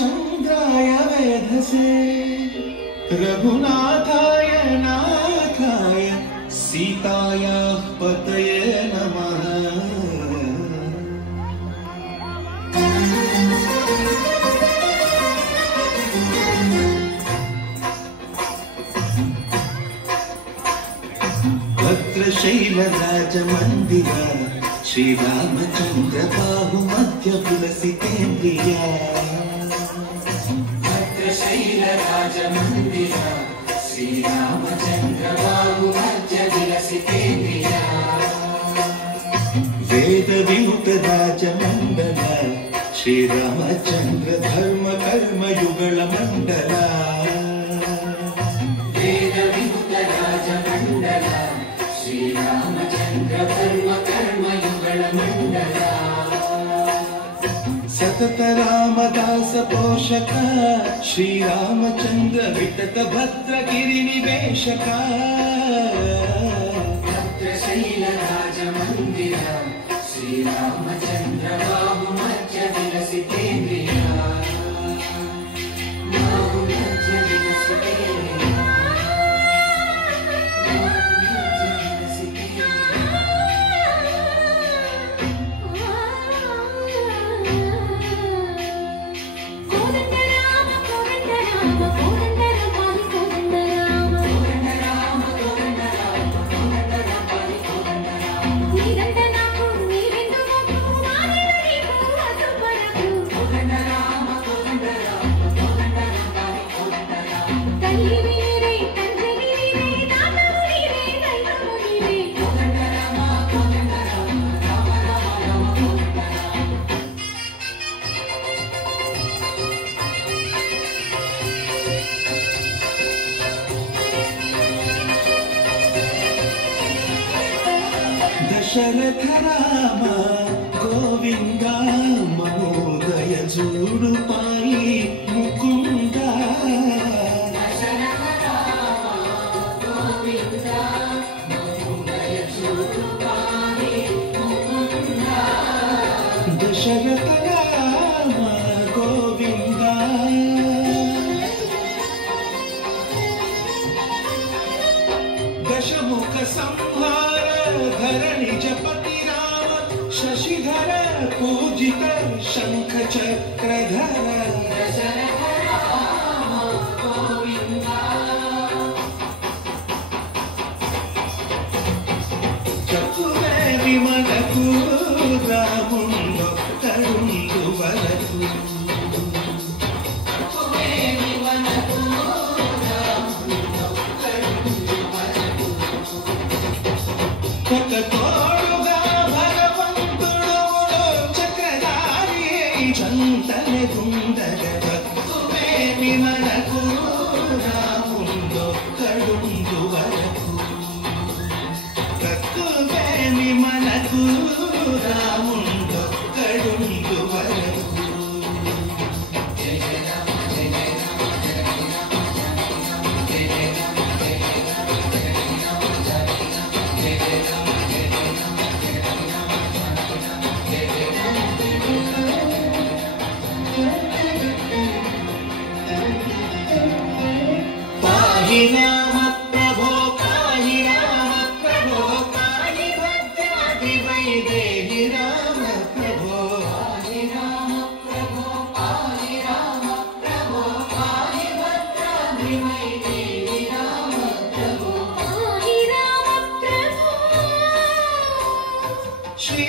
रामचन्द्राय वेधसे रघुनाथाय नाथाय सीतायाः पतये नमः। भद्रशैलराजमन्दिर श्रीरामचन्द्र बाहुमध्य विलसितेन्द्रिय। भद्रशैलराजमन्दिर श्रीरामचन्द्र बाहुमध्य विलसितेन्द्रिय। वेदविमुक्तराजमण्डल श्रीरामचन्द्र धर्म कर्म युगल मण्डल। वेदविमुक्तराजमण्डल श्रीरामचन्द्र धर्म कर्म युगल मण्डल। सतत रामदास पोषक श्रीरामचन्द्र वितत भद्र गिरिनिवेशक। भद्रशैलराजमन्दिर श्रीरामचन्द्र बाहुमध्य विलसितेन्द्रिय। बाहुमध्य विलसितेन्द्रिय। दशरथ राम गोविंद मनोदय जूडुपाई मुकुंद। दशरथ राम गोविंद मनोदय जूडुपाई मुकुंद। दशरथ राम गोविंद दशमुख संहार धरणि जपति राम शशिधर पूजित शंख चक्रधर। दशरथ राम गोविंद चतुरे विमलकु रामुंडु करुंडु वरकु। चतुरे विमलकु रामुंडु करुंडु वरकु। तोड़ुगा भगवंतुडु चक्रधारी चंतने गुंडग। भक्तुवे विमलकु रामुंडु करुंडु वरकु। भक्तुवे विमलकु रामुंडु करुंडु वरकु। जय जय राम जय जय राम जय राम जय जय राम जय जय राम जय राम जय जय राम जय पाहि राम प्रभो पाहि राम प्रभो पाहि भद्राद्रि वैदेहि राम प्रभो। पाहि राम प्रभो पाहि राम प्रभो पाहि भद्राद्रि वैदेहि राम प्रभो। पाहि राम प्रभो श्री